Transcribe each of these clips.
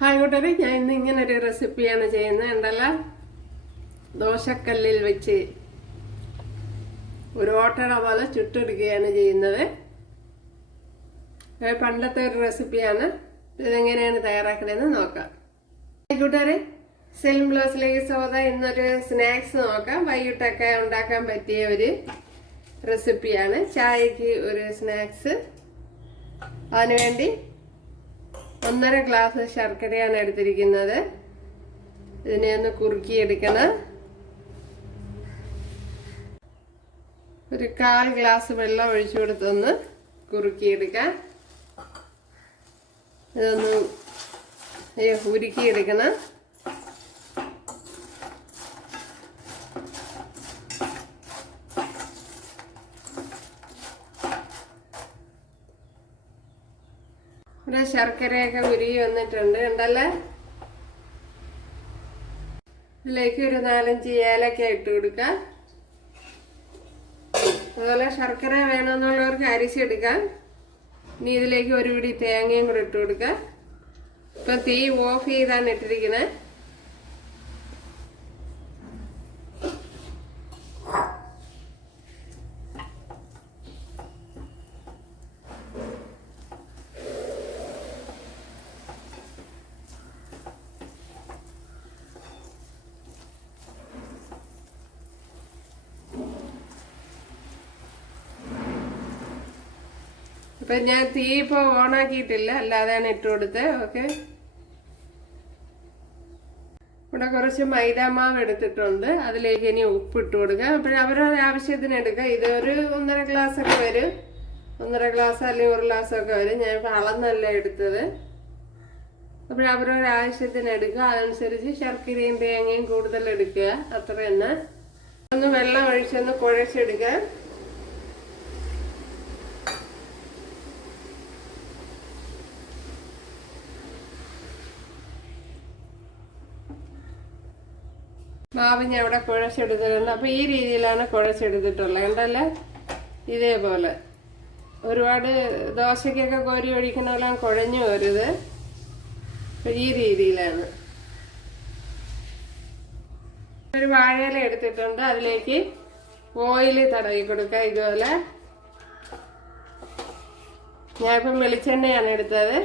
Hi കൂട്ടരെ ഞാൻ ഇന്ന് ഇങ്ങനെ ഒരു റെസിപ്പിയാണ് ചെയ്യുന്നത്. ഉണ്ടല്ല ദോശക്കല്ലിൽ വെച്ച് ഒരു ഓട്ടട പോലെ ചുട്ടെടുക്കുകയാണ് ചെയ്യുന്നത്. പണ്ടത്തെ ഒരു റെസിപ്പിയാണ് ഇതെങ്ങനെയാണ് തയ്യാറാക്കണതെന്ന് നോക്കാം. ഹായ് കൂട്ടരെ സെൽം ബ്ലോസിലേക്ക് സോദ ഇന്നൊരു സ്നാക്സ് നോക്കാം. വൈകിട്ടൊക്കെ ഉണ്ടാക്കാൻ പറ്റിയ ഒരു റെസിപ്പിയാണ് ചായക്ക് ഒരു സ്നാക്സ്. അതിനുവേണ്ടി ഒന്നര ഗ്ലാസ് ശർക്കരയാണ് എടുത്തിരിക്കുന്നത്. ഇതിനെ ഒന്ന് കുറുക്കിയെടുക്കണം. ഒരു കാൽ ഗ്ലാസ് വെള്ളം ഒഴിച്ചു കൊടുത്തൊന്ന് കുറുക്കിയെടുക്കാം. ഇതൊന്ന് ഉരുക്കിയെടുക്കണം. ഇവിടെ ശർക്കരയൊക്കെ ഉരുകി വന്നിട്ടുണ്ട്. ഉണ്ടല്ലേ ഇതിലേക്ക് ഒരു നാലഞ്ച് ഏലക്ക ഇട്ട് കൊടുക്കാം. അതുപോലെ ശർക്കര വേണമെന്നുള്ളവർക്ക് അരിച്ചെടുക്കാം ഇനി ഇതിലേക്ക് ഒരു പിടി തേങ്ങയും കൂടെ ഇട്ട് കൊടുക്കാം. ഇപ്പം തീ ഓഫ് ചെയ്താണ് ഇട്ടിരിക്കുന്നത് ഇപ്പൊ ഞാൻ തീ ഇപ്പോൾ ഓണാക്കിയിട്ടില്ല അല്ലാതെയാണ് ഇട്ട് കൊടുത്തത് ഓക്കെ. ഇവിടെ കുറച്ച് മൈദാമാവ് എടുത്തിട്ടുണ്ട് അതിലേക്ക് ഇനി ഉപ്പ് ഇട്ട് കൊടുക്കുക അപ്പോൾ അവരത് ആവശ്യത്തിന് എടുക്കുക ഇതൊരു ഒന്നര ഗ്ലാസ് ഒക്കെ വരും. ഒന്നര ഗ്ലാസ് അല്ലെങ്കിൽ ഒരു ഗ്ലാസ് ഒക്കെ വരും. ഞാൻ ഇപ്പോൾ അളന്നല്ല എടുത്തത്. അപ്പോൾ അവരൊരു ആവശ്യത്തിന് എടുക്കുക. അതനുസരിച്ച് ശർക്കരയും തേങ്ങയും കൂടുതൽ എടുക്കുക. അത്ര തന്നെ. ഒന്ന് വെള്ളം ഒഴിച്ചൊന്ന് കുഴച്ചെടുക്കുക മാവ് ഞാൻ ഇവിടെ കുഴച്ചെടുത്തിട്ടുണ്ട്. അപ്പോൾ ഈ രീതിയിലാണ് കുഴച്ചെടുത്തിട്ടുള്ളത്. കണ്ടല്ലേ? ഇതേപോലെ. ഒരുപാട് ദോശയ്ക്കൊക്കെ കോരി ഒഴിക്കുന്ന പോലെ കുഴഞ്ഞു വരുത് ഈ രീതിയിലാണ്. ഒരു വാഴയില എടുത്തിട്ടുണ്ട്. അതിലേക്ക് ഓയിൽ തടവി കൊടുക്കുക ഇതുപോലെ. ഞാനിപ്പം വെളിച്ചെണ്ണയാണ് എടുത്തത്.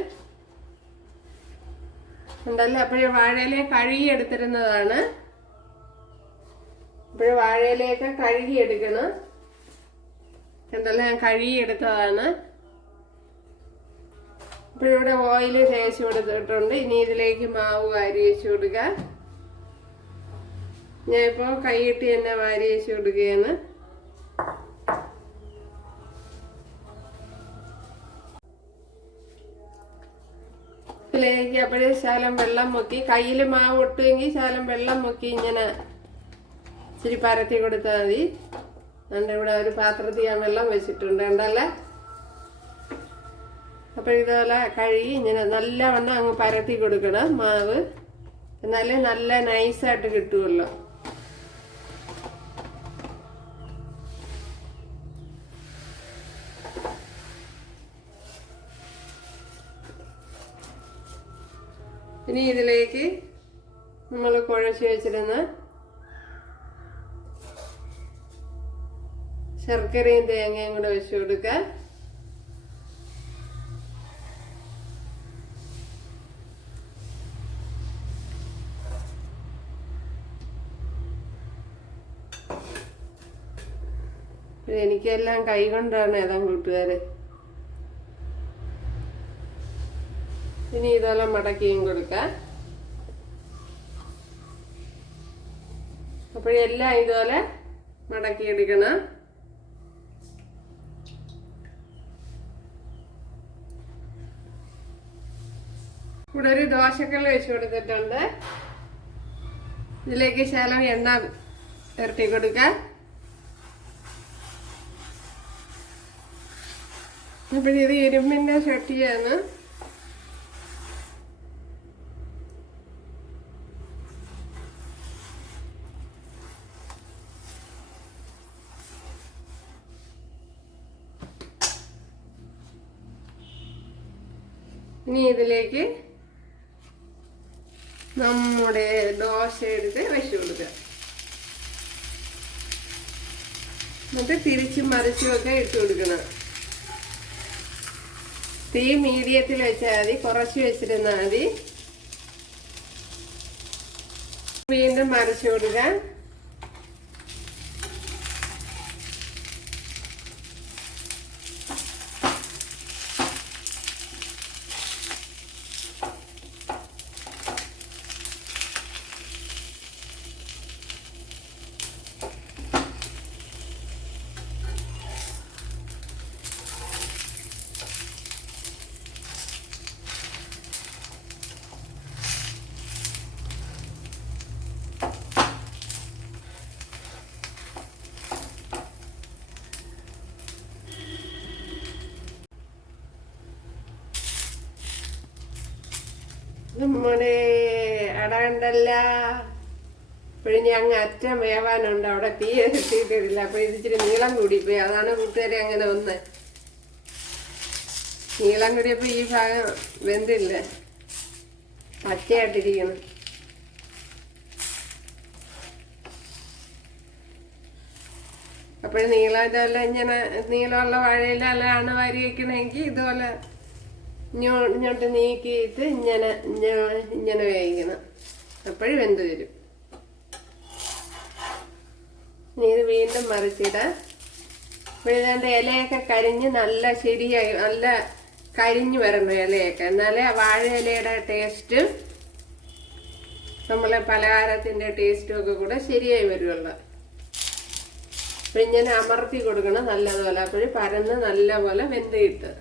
ഉണ്ടല്ലോ? അപ്പോഴേ വാഴയില കഴുകി എടുത്തിരുന്നതാണ്. ഇപ്പോൾ വാഴയിലയൊക്കെ കഴുകി എടുക്കണം എന്തെല്ലാം ഞാൻ കഴുകി എടുത്തതാണ് ഇപ്പോൾ ഇവിടെ ഓയിൽ തേച്ച് കൊടുത്തിട്ടുണ്ട്. ഇനി ഇതിലേക്ക് മാവ് വാരി വെച്ച് കൊടുക്കുക ഇപ്പോൾ കൈയിട്ട് തന്നെ വാരി വെച്ച് കൊടുക്കുകയാണ്. ഇതിലേക്ക് അപ്പോഴേ ശാലം വെള്ളം മുക്കി. കയ്യിൽ മാവ് ഒട്ടുമെങ്കിൽ ശാലം വെള്ളം മുക്കി ഇങ്ങനെ ഇച്ചിരി പരത്തി കൊടുത്താൽ മതി. എന്റെ ഇവിടെ ഒരു പാത്രത്തിൽ ഞാൻ വെള്ളം വെച്ചിട്ടുണ്ട്. ഉണ്ടല്ലേ അപ്പോൾ ഇതുപോലെ കഴുകി ഇങ്ങനെ നല്ലവണ്ണം അങ്ങ് പരത്തി കൊടുക്കണം മാവ്. എന്നാലേ നല്ല നൈസായിട്ട് കിട്ടുമല്ലോ ഇനി ഇതിലേക്ക് നമ്മൾ കുഴച്ച് വെച്ചിരുന്ന ശർക്കരയും തേങ്ങയും കൂടെ വെച്ച് കൊടുക്കുക എനിക്കെല്ലാം കൈ കൊണ്ടാണ് ഏതാ കൂട്ടുകാര്. ഇനി ഇതെല്ലാം മടക്കിയും കൊടുക്കാം. അപ്പോഴെല്ലാം ഇതുപോലെ മടക്കിയെടുക്കണം. ഇവിടെ ഒരു ദോശക്കല്ല് വെച്ച് കൊടുത്തിട്ടുണ്ട് ഇതിലേക്ക് ശകലം എണ്ണ ഇരട്ടി കൊടുക്കാം. അപ്പം ഇത് ഇരുമ്പിന്റെ ചട്ടിയാണ്. ഇനി ഇതിലേക്ക് നമ്മുടെ ദോശ എടുത്ത് വെച്ച് കൊടുക്കുക. എന്നിട്ട് തിരിച്ചും മറിച്ചും ഒക്കെ ഇട്ട് കൊടുക്കണം. തീ മീഡിയത്തിൽ വെച്ചാൽ മതി കുറച്ച് വെച്ചിരുന്നാൽ മതി. വീണ്ടും മറിച്ചു കൊടുക്കുക നമ്മുടെ അടകണ്ടല്ല ഇപ്പോഴിനി അങ്ങ് അറ്റം വേവാനുണ്ട്. അവിടെ തീ എത്തിയിട്ടില്ല. അപ്പൊ ഇതിച്ചിരി നീളം കൂടിപ്പോയി. അതാണ് കൂട്ടുകാരെ അങ്ങനെ ഒന്ന്. നീളം കൂടിയപ്പോ ഈ ഭാഗം വെന്തില്ല. പച്ചയായിട്ടിരിക്കണം അപ്പോൾ നീളം ഇതെല്ലാം ഇങ്ങനെ നീളമുള്ള വാഴയിലാണ് വാരി വയ്ക്കണമെങ്കിൽ ഇതുപോലെ ഇങ്ങോട്ട് നീക്കിയിട്ട് ഇങ്ങനെ ഇങ്ങനെ വേവിക്കണം. അപ്പോഴും വെന്ത് വരും. ഇനി ഇത് വീണ്ടും മറിച്ചിടാം. ഇതിന്റെ ഇലയൊക്കെ കരിഞ്ഞ് നല്ല ശരിയായി നല്ല കരിഞ്ഞു വരണം ഇലയൊക്കെ. എന്നാലേ വാഴ ഇലയുടെ ടേസ്റ്റ് നമ്മളെ പലഹാരത്തിന്റെ ടേസ്റ്റും ഒക്കെ കൂടെ ശരിയായി വരുള്ളൂ അപ്പം ഇങ്ങനെ അമർത്തി കൊടുക്കണം നല്ലതുപോലെ. അപ്പോഴും പരന്ന് നല്ലപോലെ വെന്ത് കിട്ടും.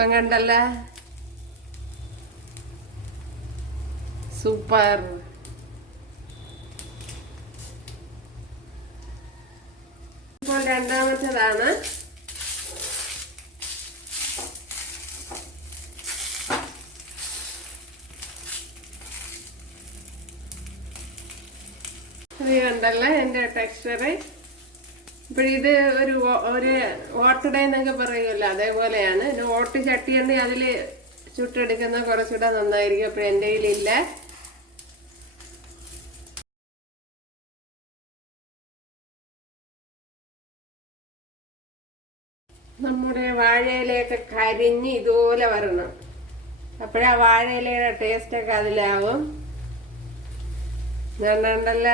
ഇപ്പം കണ്ടല്ല? സൂപ്പർ ഇപ്പോൾ രണ്ടാമത്തേതാണ്. ഇത് കണ്ടല്ല എന്റെ ടെക്സ്ചറ് ഇപ്പോഴിത് ഒരു ഒരു ഓട്ടട എന്നൊക്കെ പറയുമല്ലോ അതേപോലെയാണ്. പിന്നെ ഓട്ട് ചട്ടിയുണ്ടെങ്കിൽ അതിൽ ചുട്ടെടുക്കുന്ന കുറച്ചുകൂടെ നന്നായിരിക്കും. അപ്പോൾ എന്റെ കയ്യിലില്ല. നമ്മുടെ വാഴയിലയൊക്കെ കരിഞ്ഞ് ഇതുപോലെ വരണം. അപ്പോഴാ വാഴയിലയുടെ ടേസ്റ്റൊക്കെ അതിലാവും. കണ്ടല്ല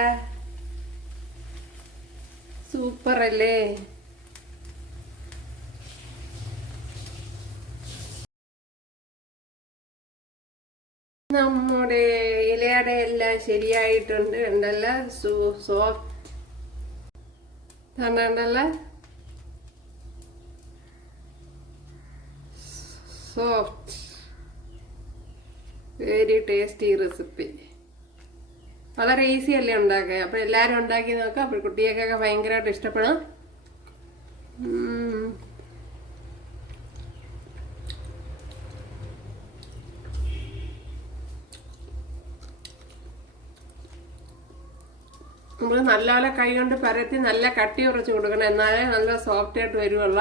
സൂപ്പർ അല്ലേ നമ്മുടെ ഇലയുടെ എല്ലാം ശരിയായിട്ടുണ്ട് ഉണ്ടല്ല സോഫ്റ്റ് കണ്ടല്ല. സോഫ്റ്റ് വെരി ടേസ്റ്റി റെസിപ്പി വളരെ ഈസി അല്ലേ ഉണ്ടാക്കുക അപ്പോൾ എല്ലാരും ഉണ്ടാക്കി നോക്കാം. അപ്പോൾ കുട്ടികൾക്കൊക്കെ ഭയങ്കരമായിട്ട് ഇഷ്ടപ്പെടും. നമ്മൾ നല്ലപോലെ കൈ കൊണ്ട് പരത്തി നല്ല കട്ടി ഉറച്ച് കൊടുക്കണം. എന്നാലേ നല്ല സോഫ്റ്റ് ആയിട്ട് വരുവുള്ള.